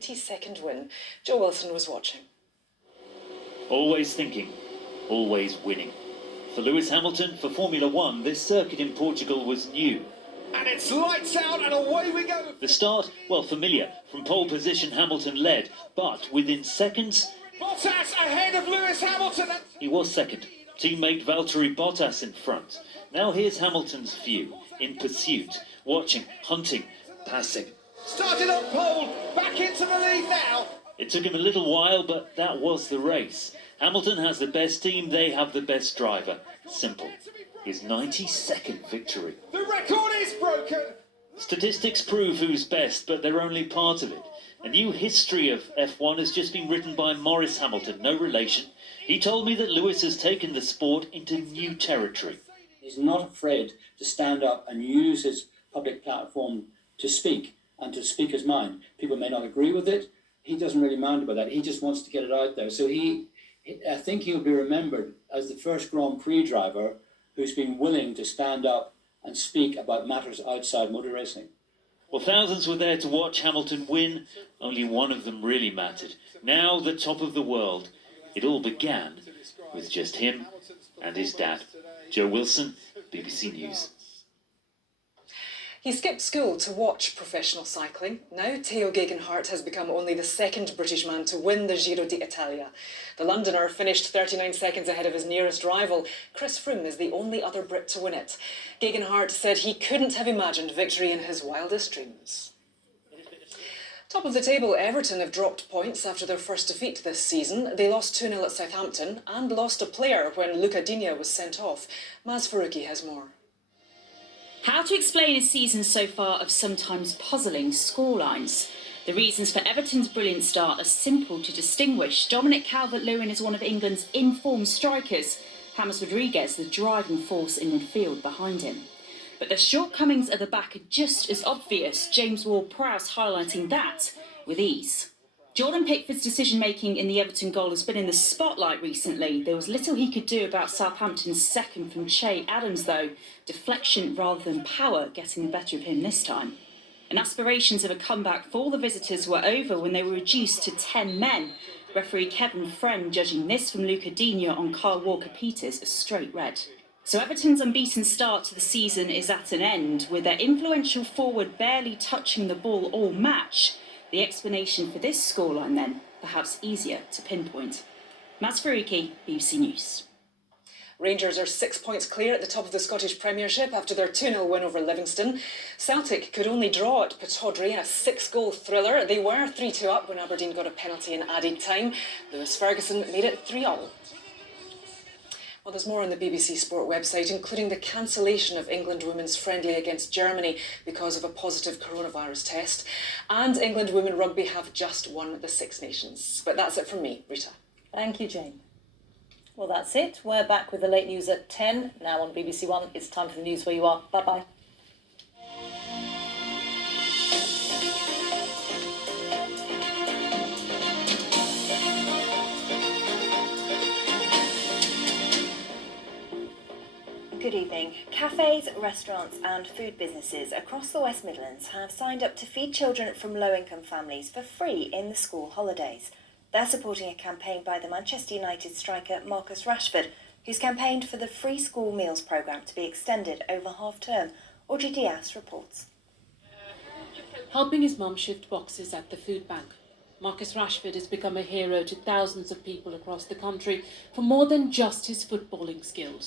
Second win. Joe Wilson was watching. Always thinking, always winning. For Lewis Hamilton, for Formula One, this circuit in Portugal was new. And it's lights out and away we go. The start, well, familiar. From pole position, Hamilton led, but within seconds... Bottas ahead of Lewis Hamilton. He was second. Teammate Valtteri Bottas in front. Now here's Hamilton's view, in pursuit, watching, hunting, passing. Started on pole, back into the lead now. It took him a little while, but that was the race. Hamilton has the best team, they have the best driver. Simple. His 92nd victory. The record is broken. Statistics prove who's best, but they're only part of it. A new history of F1 has just been written by Maurice Hamilton, no relation. He told me that Lewis has taken the sport into new territory. He's not afraid to stand up and use his public platform to speak and to speak his mind. People may not agree with it. He doesn't really mind about that. He just wants to get it out there. So I think he'll be remembered as the first Grand Prix driver who's been willing to stand up and speak about matters outside motor racing. Well, thousands were there to watch Hamilton win. Only one of them really mattered. Now the top of the world. It all began with just him and his dad. Joe Wilson, BBC News. He skipped school to watch professional cycling. Now Teo Gegenhardt has become only the second British man to win the Giro d'Italia. The Londoner finished 39 seconds ahead of his nearest rival. Chris Froome is the only other Brit to win it. Gegenhardt said he couldn't have imagined victory in his wildest dreams. Top of the table, Everton have dropped points after their first defeat this season. They lost 2-0 at Southampton and lost a player when Luca Digne was sent off. Maz Faruqi has more. How to explain a season so far of sometimes puzzling scorelines? The reasons for Everton's brilliant start are simple to distinguish. Dominic Calvert-Lewin is one of England's in-form strikers. James Rodriguez, the driving force in midfield behind him. But the shortcomings at the back are just as obvious. James Ward-Prowse highlighting that with ease. Jordan Pickford's decision-making in the Everton goal has been in the spotlight recently. There was little he could do about Southampton's second from Che Adams, though. Deflection rather than power getting the better of him this time. And aspirations of a comeback for the visitors were over when they were reduced to 10 men. Referee Kevin Friend judging this from Luca Digne on Kyle Walker-Peters a straight red. So Everton's unbeaten start to the season is at an end, with their influential forward barely touching the ball all match. The explanation for this scoreline, then, perhaps easier to pinpoint. Maz Faruqi, BBC News. Rangers are 6 points clear at the top of the Scottish Premiership after their 2-0 win over Livingston. Celtic could only draw at Pittodrie in a 6-goal thriller. They were 3-2 up when Aberdeen got a penalty in added time. Lewis Ferguson made it 3-3. Well, there's more on the BBC Sport website, including the cancellation of England women's friendly against Germany because of a positive coronavirus test. And England women rugby have just won the Six Nations. But that's it from me, Rita. Thank you, Jane. Well, that's it. We're back with the late news at 10. Now on BBC One, it's time for the news where you are. Bye-bye. Good evening. Cafes, restaurants and food businesses across the West Midlands have signed up to feed children from low-income families for free in the school holidays. They're supporting a campaign by the Manchester United striker Marcus Rashford, who's campaigned for the free school meals programme to be extended over half-term. Audrey Diaz reports. Helping his mum shift boxes at the food bank, Marcus Rashford has become a hero to thousands of people across the country for more than just his footballing skills.